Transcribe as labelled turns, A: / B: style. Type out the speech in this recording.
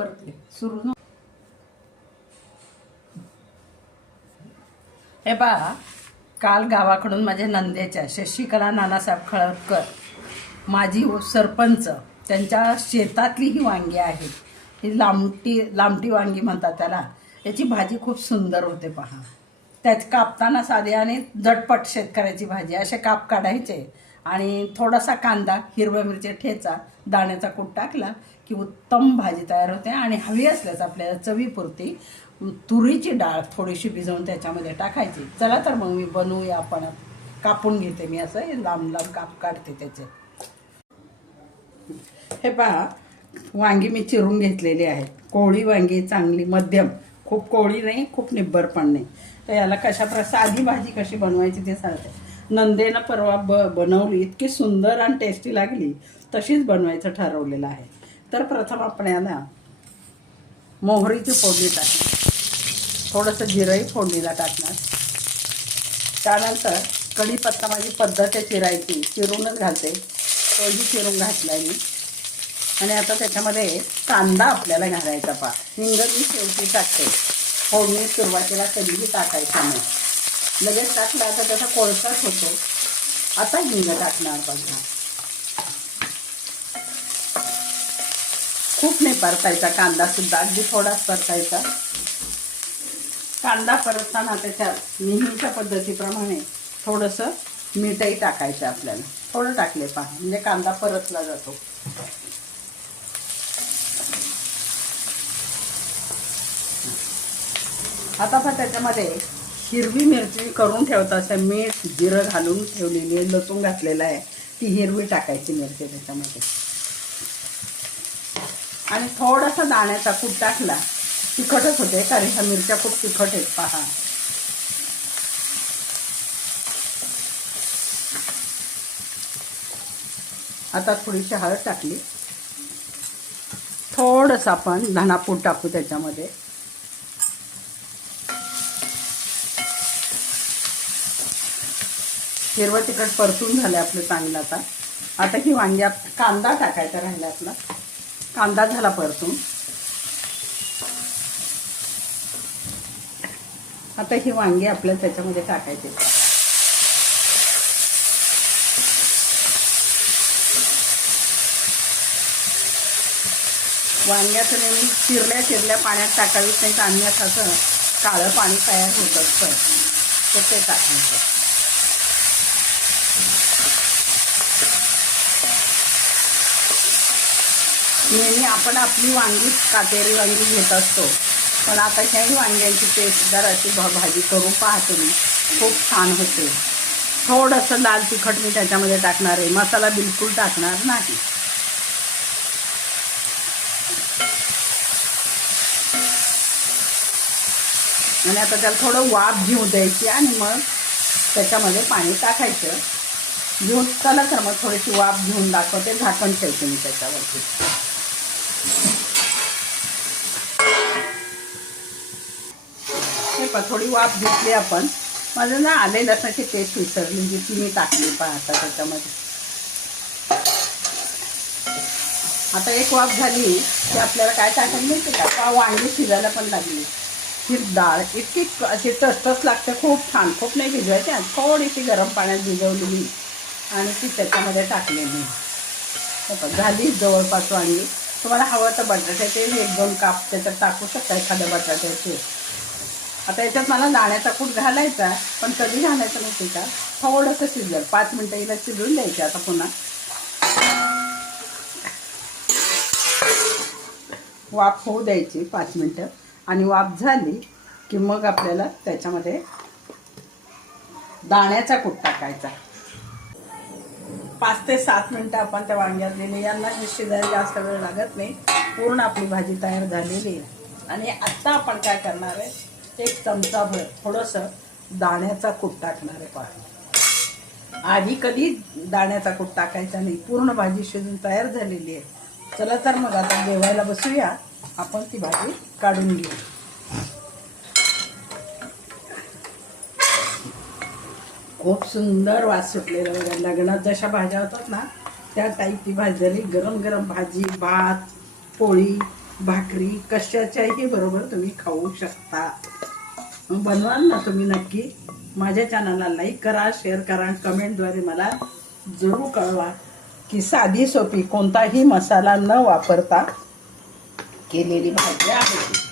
A: परतले. सुरू न हे बा काल गावाकडून माझ्या नंद्याच्या शशिकला नानासाहेब खळदकर माझी हो सरपंच त्यांच्या शेतातली ही वांगी आहेत. ही लांबटी लांबटी वांगी म्हणतात त्याला. याची भाजी खूप सुंदर होते पहा. त्यात कापताना साधे आणि झटपट शेतकऱ्याची भाजी असे काप काढायचे. आणि थोडासा कांदा हिरव्या मिरची ठेचा दाण्याचा कूट टाकला की उत्तम भाजी तयार होते आणि हवी असल्यास आपल्याला चवीपुरती तुरीची डाळ थोडीशी भिजवून त्याच्यामध्ये टाकायची. चला तर मग मी बनवूया आपण कापून घेते मी असं हे लांब लांब काप काढते त्याचे. हे पहा वांगी मी चिरून घेतलेली आहेत कोळी वांगी चांगली मध्यम. खूप कोळी नाही खूप निब्बर पण नाही. तर याला कशा प्र साधी भाजी कशी बनवायची ते सांगते. नंदेनं परवा ब बनवली इतकी सुंदर आणि टेस्टी लागली. तशीच बनवायचं ठरवलेलं आहे. तर प्रथम आपण याला मोहरीची फोडणी टाकणार. थोडंसं जिरंही फोडणीला टाकणार. त्यानंतर कढीपत्ता माझी पद्धत आहे चिरायची. चिरूनच घालते. तोही चिरून घातला मी. आणि आता त्याच्यामध्ये कांदा आपल्याला घालायचा पा हिंग मी शेवटी टाकते. फोडणी सुरुवातीला कधीही टाकायचं नाही. लगेच टाकला तर त्याचा कोळसाच होतो. आता हिंग टाकणार बघा. खूप नाही परतायचा कांदा सुद्धा अगदी थोडाच परतायचा. कांदा परतताना त्याच्यात नेहमीच्या पद्धतीप्रमाणे थोडंसं मीठही टाकायचं आपल्याला. थोडं टाकले पहा म्हणजे कांदा परतला जातो. आता पण त्याच्यामध्ये हिरवी मिरची करून ठेवता असं मीठ जिरं घालून ठेवलेली आहे लसूण घातलेलं आहे. ती हिरवी टाकायची मिरची त्याच्यामध्ये. आणि थोडासा दाण्याचा कूट टाकला तिखटच होते कारण ह्या मिरच्या खूप तिखट आहेत पहा. आता थोडीशी हळद टाकली. थोडंसं आपण धनापूड टाकू त्याच्यामध्ये. हिरवं तिखट परतून झालं आपलं चांगलं आता. आता ही वांगी कांदा टाकायचा राहिला आपला. कांदा झाला परतून. आता ही वांगी आपल्याला त्याच्यामध्ये टाकायचे. वांग्याचं नेहमी चिरल्या चिरल्या पाण्यात टाकावीच नाही तर असं काळं पाणी तयार होत असतं तर ते टाकायचं. नेहमी आपण आपली वांगी काटेरी वांगी घेत असतो. पण आता ह्याही वांग्यांची टेस्टदार अशी भाजी करून पाहतो मी खूप छान होते. थोडंसं लाल तिखट मी त्याच्यामध्ये टाकणार आहे. मसाला बिलकुल टाकणार नाही. आणि आता त्याला थोडं वाफ घेऊ द्यायची आणि मग त्याच्यामध्ये पाणी टाकायचं. घेऊन चला तर मग थोडीशी वाफ घेऊन दाखवते झाकण ठेवते मी त्याच्यावरती. हे पहा थोडी वाफ घेतली आपण. माझं ना आले लसणाची टेस्ट विसरली जी ती मी टाकली पण आता त्याच्यामध्ये. आता एक वाफ झाली की आपल्याला काय टाकायला माहिती का? का वांगी शिजायला पण लागली. ही डाळ इतकी अशी टसटस लागते खूप छान खूप नाही भिजवायची थोडीशी गरम पाण्यात भिजवलेली आणि ती त्याच्यामध्ये टाकलेली मी झाली जवळपास वांगी. तुम्हाला हवं तर बटाट्याचे एक दोन काप त्याच्यात टाकू शकता एखाद्या बटाट्याचे. आता याच्यात मला दाण्याचा कूट घालायचा पण कधी घालायचं नव्हती का? थोडंसं शिजलं. पाच मिनटं हिला शिजवून द्यायचे आता पुन्हा. वाफ होऊ द्यायची पाच मिनटं. आणि वाफ झाली की मग आपल्याला त्याच्यामध्ये दाण्याचा कूट टाकायचा. पाच ते सात मिनटं आपण त्या वांग्यात दिले. यांना शिजायला जास्त वेळ लागत नाही. पूर्ण आपली भाजी तयार झालेली आहे. आणि आत्ता आपण काय करणार आहे? एक चमचाभर थोडंसं दाण्याचा कूट टाकणार आहे पाणी आधी कधी दाण्याचा कूट टाकायचा नाही. पूर्ण भाजी शिजून तयार झालेली आहे. चला तर मग आता जेवायला बसूया. आपण ती भाजी काढून घेऊ. खूप सुंदर वास सुटलेला बघा. लग्नात जशा भाज्या होतात ना त्या टाईप ती भाजी झाली. गरम गरम भाजी भात पोळी भाकरी कशाच्याही बरोबर तुम्ही खाऊ शकता. बनवाल ना तुम्ही नक्की. माझ्या चॅनलला लाईक करा शेअर करा आणि कमेंटद्वारे मला जरूर कळवा की साधी सोपी कोणताही मसाला न वापरता केलेली भाजी आहे.